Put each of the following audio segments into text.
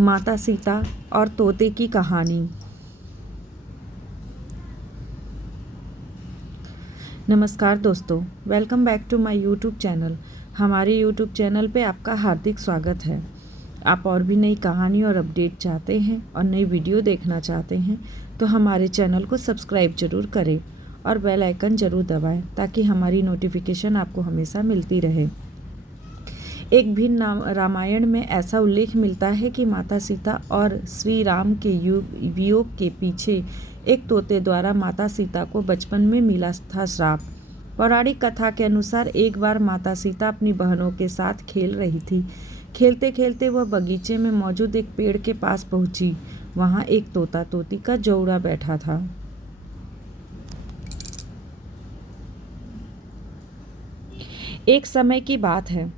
माता सीता और तोते की कहानी। नमस्कार दोस्तों, welcome back to my YouTube channel. हमारे यूट्यूब चैनल पे आपका हार्दिक स्वागत है। आप और भी नई कहानी और अपडेट चाहते हैं और नई वीडियो देखना चाहते हैं तो हमारे चैनल को सब्सक्राइब ज़रूर करें और बेल आइकन ज़रूर दबाएं ताकि हमारी नोटिफिकेशन आपको हमेशा मिलती रहे। एक भिन्न रामायण में ऐसा उल्लेख मिलता है कि माता सीता और श्री राम के वियोग के पीछे एक तोते द्वारा माता सीता को बचपन में मिला था श्राप। पौराणिक कथा के अनुसार एक बार माता सीता अपनी बहनों के साथ खेल रही थी। खेलते खेलते वह बगीचे में मौजूद एक पेड़ के पास पहुंची। वहां एक तोता तोती का जोड़ा बैठा था। एक समय की बात है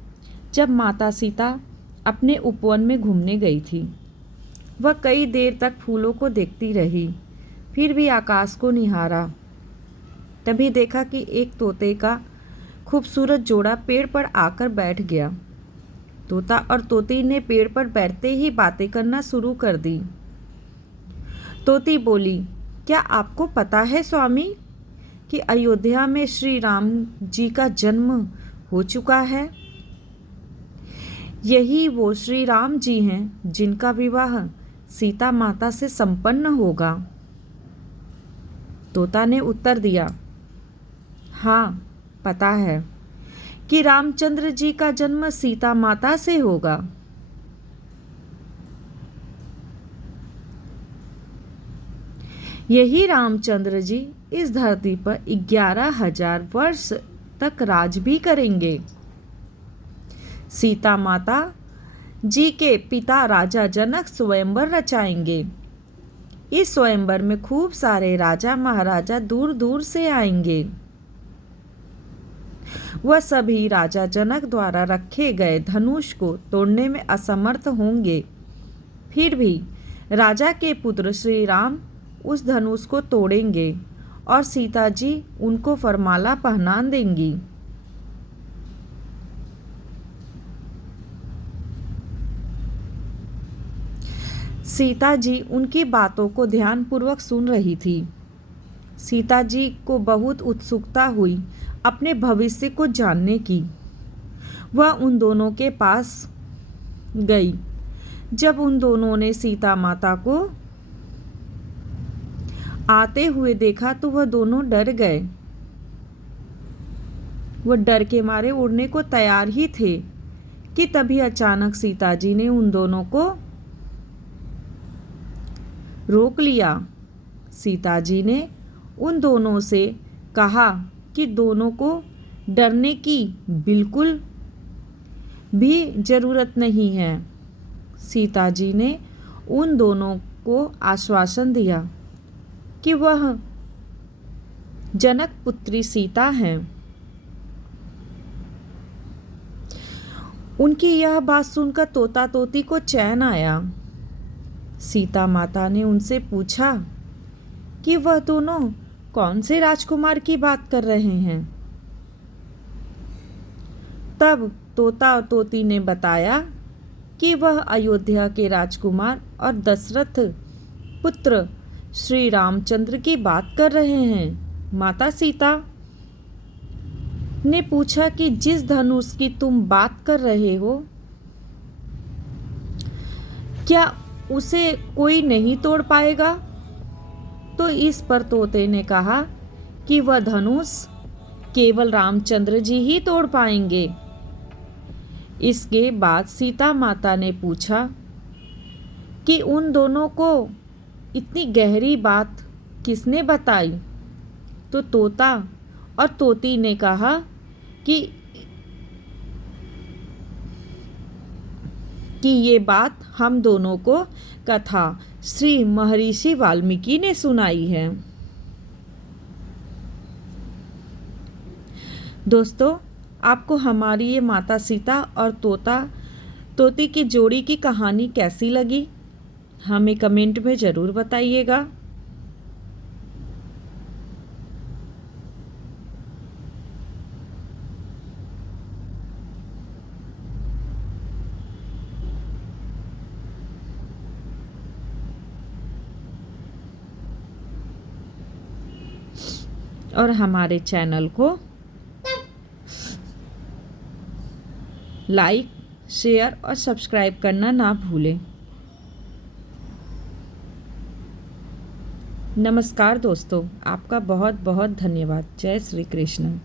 जब माता सीता अपने उपवन में घूमने गई थी। वह कई देर तक फूलों को देखती रही, फिर भी आकाश को निहारा। तभी देखा कि एक तोते का खूबसूरत जोड़ा पेड़ पर आकर बैठ गया। तोता और तोती ने पेड़ पर बैठते ही बातें करना शुरू कर दी। तोती बोली, क्या आपको पता है स्वामी कि अयोध्या में श्री राम जी का जन्म हो चुका है? यही वो श्री राम जी हैं जिनका विवाह सीता माता से संपन्न होगा। तोता ने उत्तर दिया, हाँ, पता है कि रामचंद्र जी का जन्म सीता माता से होगा। यही रामचंद्र जी इस धरती पर 11,000 वर्ष तक राज भी करेंगे। सीता माता जी के पिता राजा जनक स्वयंवर रचाएंगे। इस स्वयंवर में खूब सारे राजा महाराजा दूर दूर से आएंगे। वह सभी राजा जनक द्वारा रखे गए धनुष को तोड़ने में असमर्थ होंगे। फिर भी राजा के पुत्र श्री राम उस धनुष को तोड़ेंगे और सीता जी उनको वरमाला पहना देंगी। सीता जी उनकी बातों को ध्यानपूर्वक सुन रही थी। सीता जी को बहुत उत्सुकता हुई अपने भविष्य को जानने की। वह उन दोनों के पास गई। जब उन दोनों ने सीता माता को आते हुए देखा तो वह दोनों डर गए। वह डर के मारे उड़ने को तैयार ही थे कि तभी अचानक सीता जी ने उन दोनों को रोक लिया। सीता जी ने उन दोनों से कहा कि दोनों को डरने की बिल्कुल भी ज़रूरत नहीं है। सीता जी ने उन दोनों को आश्वासन दिया कि वह जनक पुत्री सीता हैं। उनकी यह बात सुनकर तोता तोती को चैन आया। सीता माता ने उनसे पूछा कि वह दोनों कौन से राजकुमार की बात कर रहे हैं। तब तोता और तोती ने बताया कि वह अयोध्या के राजकुमार और दशरथ पुत्र श्री रामचंद्र की बात कर रहे हैं। माता सीता ने पूछा कि जिस धनुष की तुम बात कर रहे हो, क्या उसे कोई नहीं तोड़ पाएगा? तो इस पर तोते ने कहा कि वह धनुष केवल रामचंद्र जी ही तोड़ पाएंगे। इसके बाद सीता माता ने पूछा कि उन दोनों को इतनी गहरी बात किसने बताई? तो तोता और तोती ने कहा कि ये बात हम दोनों को कथा श्री महर्षि वाल्मीकि ने सुनाई है। दोस्तों, आपको हमारी ये माता सीता और तोता तोती की जोड़ी की कहानी कैसी लगी? हमें कमेंट में ज़रूर बताइएगा। और हमारे चैनल को लाइक, शेयर और सब्सक्राइब करना ना भूलें। नमस्कार दोस्तों, आपका बहुत बहुत धन्यवाद। जय श्री कृष्ण।